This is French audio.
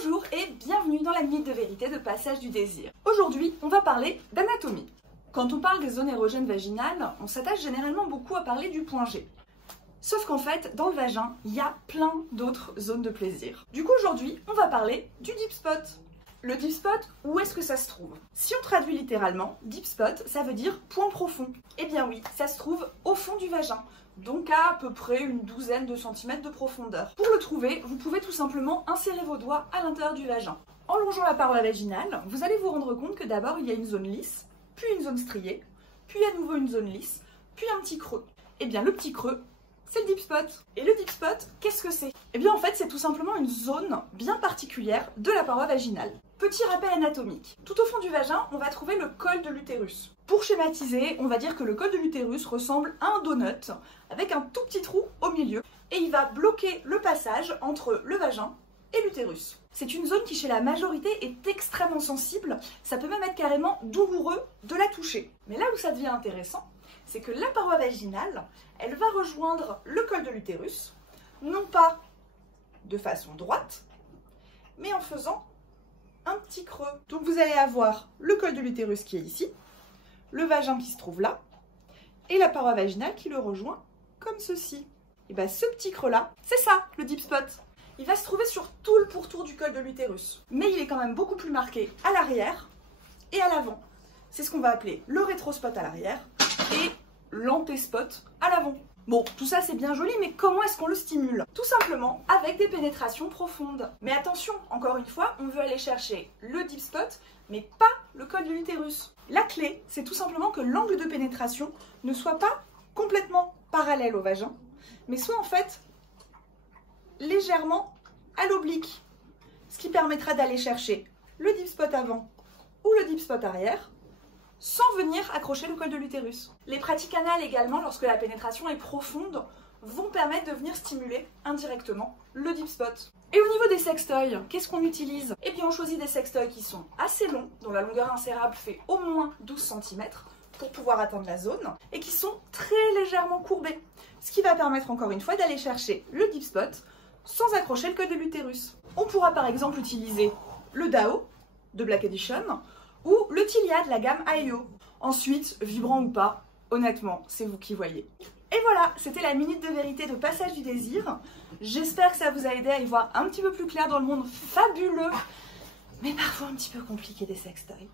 Bonjour et bienvenue dans la minute de vérité de Passage du désir. Aujourd'hui, on va parler d'anatomie. Quand on parle des zones érogènes vaginales, on s'attache généralement beaucoup à parler du point G. Sauf qu'en fait, dans le vagin, il y a plein d'autres zones de plaisir. Du coup, aujourd'hui, on va parler du deep spot. Le deep spot, où est-ce que ça se trouve? Si on traduit littéralement, deep spot, ça veut dire point profond. Eh bien oui, ça se trouve au fond du vagin, donc à peu près une douzaine de centimètres de profondeur. Pour le trouver, vous pouvez tout simplement insérer vos doigts à l'intérieur du vagin. En longeant la paroi vaginale, vous allez vous rendre compte que d'abord il y a une zone lisse, puis une zone striée, puis à nouveau une zone lisse, puis un petit creux. Eh bien le petit creux, c'est le deep spot. Et le deep spot, qu'est-ce que c'est? Eh bien en fait c'est tout simplement une zone bien particulière de la paroi vaginale. Petit rappel anatomique. Tout au fond du vagin, on va trouver le col de l'utérus. Pour schématiser, on va dire que le col de l'utérus ressemble à un donut avec un tout petit trou au milieu et il va bloquer le passage entre le vagin et l'utérus. C'est une zone qui chez la majorité est extrêmement sensible, ça peut même être carrément douloureux de la toucher. Mais là où ça devient intéressant, c'est que la paroi vaginale, elle va rejoindre le col de l'utérus, non pas de façon droite, mais en faisant un petit creux. Donc vous allez avoir le col de l'utérus qui est ici, le vagin qui se trouve là, et la paroi vaginale qui le rejoint comme ceci. Et bien ce petit creux là, c'est ça le deep spot. Il va se trouver sur tout le pourtour du col de l'utérus. Mais il est quand même beaucoup plus marqué à l'arrière et à l'avant. C'est ce qu'on va appeler le rétrospot à l'arrière et l'antéspot à l'avant. Bon, tout ça c'est bien joli, mais comment est-ce qu'on le stimule? Tout simplement avec des pénétrations profondes. Mais attention, encore une fois, on veut aller chercher le deep spot, mais pas le col de l'utérus. La clé, c'est tout simplement que l'angle de pénétration ne soit pas complètement parallèle au vagin, mais soit en fait légèrement à l'oblique. Ce qui permettra d'aller chercher le deep spot avant ou le deep spot arrière, sans venir accrocher le col de l'utérus. Les pratiques anales également, lorsque la pénétration est profonde, vont permettre de venir stimuler indirectement le deep spot. Et au niveau des sextoys, qu'est-ce qu'on utilise? Eh bien on choisit des sextoys qui sont assez longs, dont la longueur insérable fait au moins 12 cm pour pouvoir atteindre la zone, et qui sont très légèrement courbés, ce qui va permettre encore une fois d'aller chercher le deep spot sans accrocher le col de l'utérus. On pourra par exemple utiliser le DAO de Black Edition, ou le Tilia de la gamme AEO. Ensuite, vibrant ou pas, honnêtement, c'est vous qui voyez. Et voilà, c'était la minute de vérité de Passage du désir. J'espère que ça vous a aidé à y voir un petit peu plus clair dans le monde fabuleux, mais parfois un petit peu compliqué des sextoys.